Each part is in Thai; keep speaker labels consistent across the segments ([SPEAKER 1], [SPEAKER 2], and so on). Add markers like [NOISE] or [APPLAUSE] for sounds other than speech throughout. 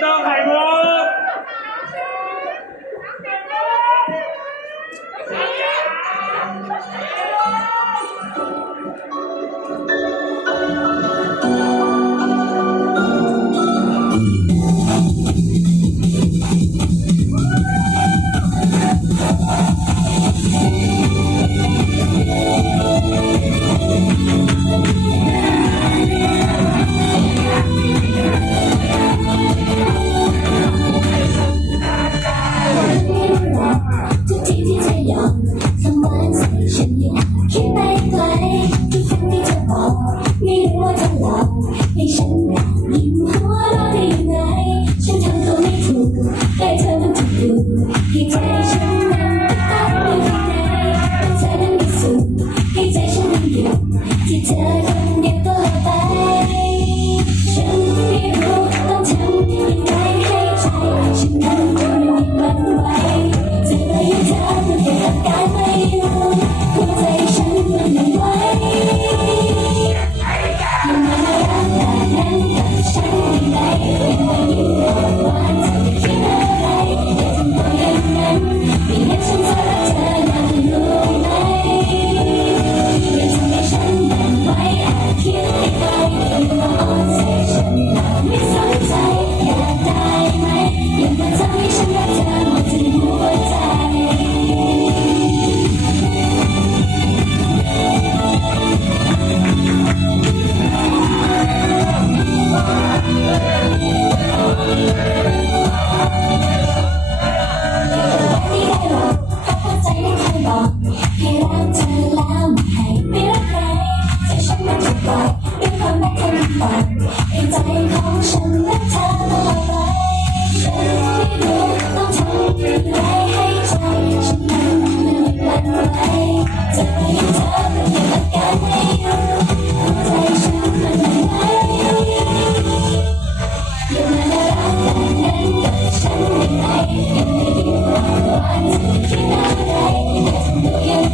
[SPEAKER 1] 大海 [LAUGHS]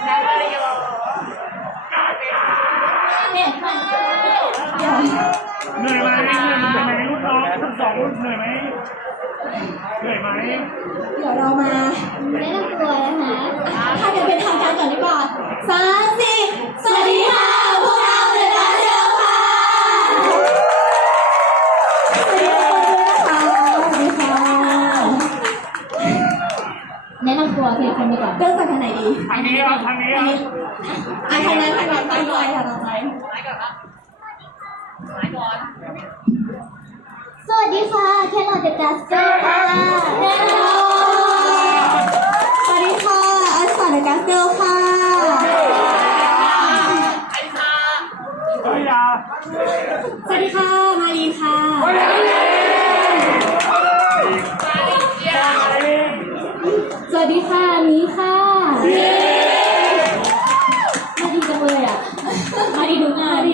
[SPEAKER 1] เหนื่อยไหมเหนื่อ
[SPEAKER 2] ยไหมรุ่นน้องทั้งสองรุ่นเหนื่อยไหมเหนื่อยไหม
[SPEAKER 3] เดี๋ยวเรามา
[SPEAKER 1] แนะนำตัวนะคะ
[SPEAKER 3] ถ้าเดี๋ยวเป็นทางการก่อนดีกว่าสามสี่ ไหนดี
[SPEAKER 2] ทางนี้ครับทางนี้ครับ
[SPEAKER 3] อะทางนั้นทางนั้นตั้งใจค่ะตั้งใจ
[SPEAKER 1] สวัสดีค่ะ แครอทเดอะกัสเตอร์ค่ะ
[SPEAKER 3] สวัสดีค่ะอัสสันเดอะกัสเซลค่ะ
[SPEAKER 2] เฮ้ยยา
[SPEAKER 3] สวัสดีค่ะ มารีนค่ะ
[SPEAKER 1] สวัสดีค่ะนี้ค่ะ มาดีจังเลยอะ
[SPEAKER 3] มาดีทุกงา
[SPEAKER 1] มาน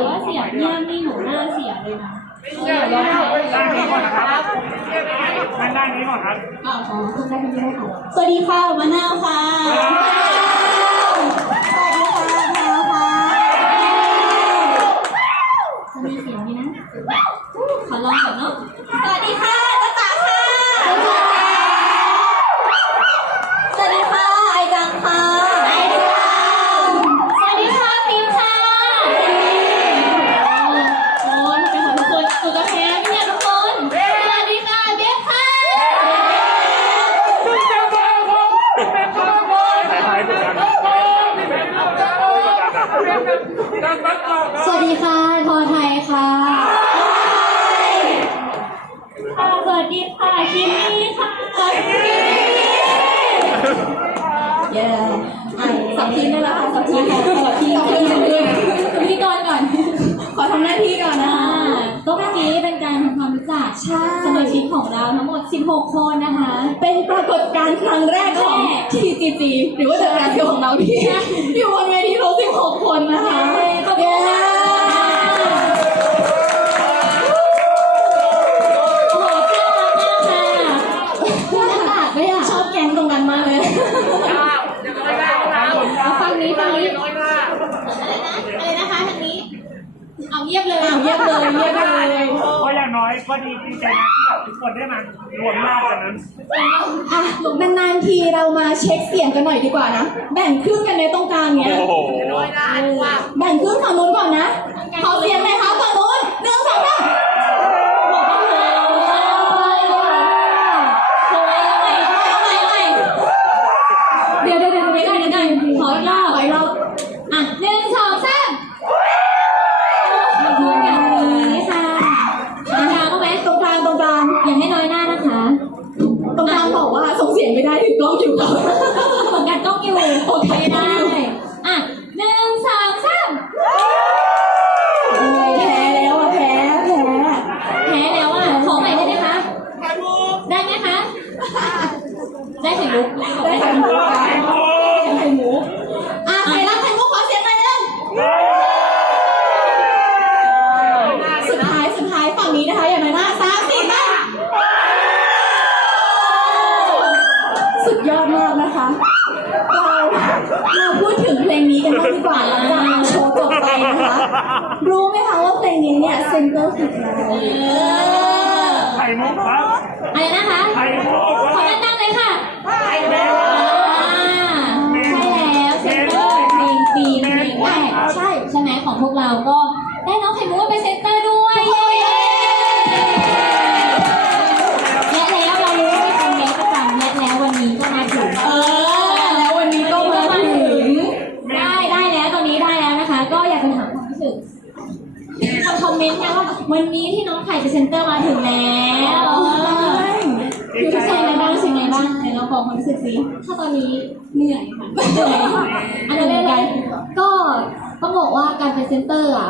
[SPEAKER 1] ดว่า
[SPEAKER 3] เสีย
[SPEAKER 2] ง
[SPEAKER 3] เงียบนี่หนูหน้าเสียเลยนะ
[SPEAKER 2] ด้านนี้ก่อนนะครับด้านด้านนี้ก่อนครับ
[SPEAKER 3] อ๋อขอคุณได้คุณได้ค่ะสวัสดีค่ะมะนาวค่ะสวัสดีค่ะแพลวค่ะจะมีเสียงนี้นะขอลองก่อนเนาะสวัสดีค่ะตาตาค่ะ ดีค่ะคิม
[SPEAKER 2] มี่
[SPEAKER 1] ค่ะคิ
[SPEAKER 3] มมี่เย้สับทีมได้แล้วค่ะสับทีสับทีสับทีมสับทีมพิธีกรก่อน ขอทำหน้าที่ก่อนนะ
[SPEAKER 1] ก็เมื่อกี้เป็นการทำความรู้จัก
[SPEAKER 3] ช่
[SPEAKER 1] สมาชิกของเราทั้งหมด 16 คนนะคะ
[SPEAKER 3] เป็นปรากฏการณ์ครั้งแรกของ TGG หรือว่าเดอะแกร์เทลของเราที่อยู่บนเวทีครบ16 คนนะคะ
[SPEAKER 1] เงี
[SPEAKER 3] ย
[SPEAKER 4] บเลย
[SPEAKER 3] อ้าวเงียบเลยเงียบเลย
[SPEAKER 2] เพราะอย่างน้อยก็ดีดีใจนะที่แบบทุกคนได้มารวมหน้ากันนั้น
[SPEAKER 3] อะนานๆทีเรามาเช็คเสียงกันหน่อยดีกว่านะ แบ่งครึ่งกันในตรงกลางเนี้ย
[SPEAKER 2] โอ้โห
[SPEAKER 3] แบ่งครึ่งฝั่งนู้นก่อนนะ ขอเสียงหน่อยครับฝั่งนู้นหนึ่งสองสาม
[SPEAKER 4] เนี่ยเซ
[SPEAKER 3] นเตอร์คือใคร
[SPEAKER 4] เออ
[SPEAKER 2] ไข่มุกครับ
[SPEAKER 4] อะไรนะคะ
[SPEAKER 2] ไข่มุก
[SPEAKER 4] ขอดังๆเลยค่ะ
[SPEAKER 2] ไข่มุก
[SPEAKER 4] อ่าใช่แล้วเซนเตอร์เพลงปีเพลงแรกใช่ใช่ไหมของพวกเราก็ได้น้องไข่มุกมาเป็นเซน ว่าวันนี้ที่น้องไข่เป็นเซนเตอร์มาถึงแล้วคือรู้สึกอะไรบ้างรู้สึกไงบ้างไหนเราบอกความรู้สึกสิ
[SPEAKER 1] ถ้าตอนนี้เหนื่อยค่ะ
[SPEAKER 4] เหนื่อยอันนี้เป็นอะไร
[SPEAKER 1] ก็ต้องบอกว่าการเป็นเซนเตอร์อะ